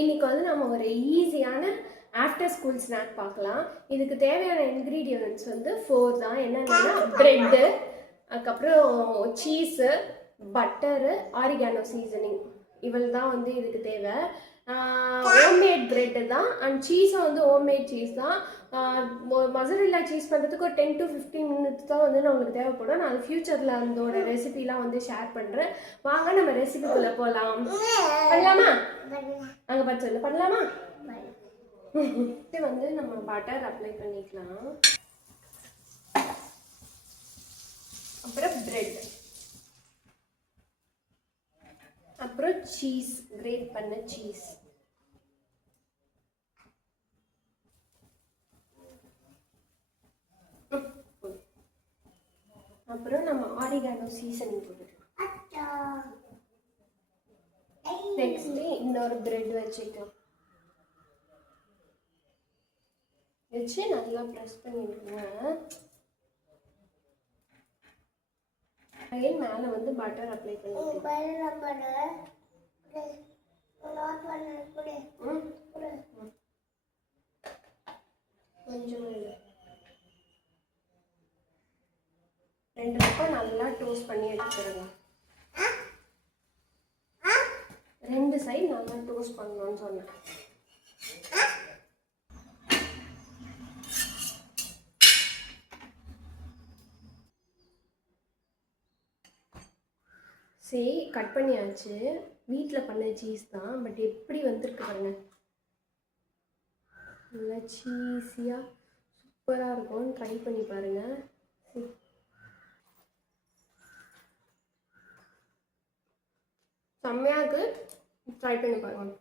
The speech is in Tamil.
இன்னைக்கு வந்து நம்ம ஒரு ஈஸியான ஆஃப்டர் ஸ்கூல் ஸ்நாக் பார்க்கலாம். இதுக்கு தேவையான இன்க்ரீடியன்ட்ஸ் வந்து 4 தான். என்னென்னா ப்ரெட்டு, அதுக்கப்புறம் சீஸு, பட்டரு, ஆரிகானோ சீசனிங், இவ்வளோ தான் வந்து இதுக்கு தேவை. ஹோம்மேட் ப்ரெட்டு தான் அண்ட் சீஸும் வந்து ஹோம்மேட் சீஸ் தான். மொசரெல்லா சீஸ் பண்ணுறதுக்கு ஒரு 10 to 15 minutes தான் வந்து நம்மளுக்கு தேவைப்படும். நான் ஃப்யூச்சரில் அதோட ரெசிபிலாம் வந்து ஷேர் பண்ணுறேன். வாங்க நம்ம ரெசிபிக்குள்ளே போகலாம். பண்ணலாமா? அங்கே பார்த்து சொல்லு, பண்ணலாமா? இது வந்து நம்ம பட்டர் அப்ளை பண்ணிக்கலாம். அப்புறம் பிரெட், அப்புறம் சீஸ், கிரேட் பண்ண சீஸ், அப்புறம் நம்ம ஆரிகானோ சீசனிங் போட்டுக்கலாம். நெக்ஸ்ட் இன்னொரு பிரெட் வச்சுக்கலாம். வச்சு நல்லா ப்ரெஸ் பண்ணிடுங்க. அகைன் மேலே வந்து பட்டர் அப்ளை பண்ணிக்கலாம். கொஞ்சம் ரெண்டு பக்கம் நல்லா டோஸ்ட் பண்ணி எடுத்துக்கலாம். ரெண்டு சைடு நல்லா டோஸ்ட் பண்ணணும்னு சொன்னேன். சரி, கட் பண்ணியாச்சு. வீட்டில் பண்ண சீஸ் தான், பட் எப்படி வந்திருக்கு பாருங்க. நல்லா சீஸியாக சூப்பராக இருக்கும். ட்ரை பண்ணி பாருங்கள். செம்மையாக இருக்குது. ட்ரை பண்ணி பாருங்கள்.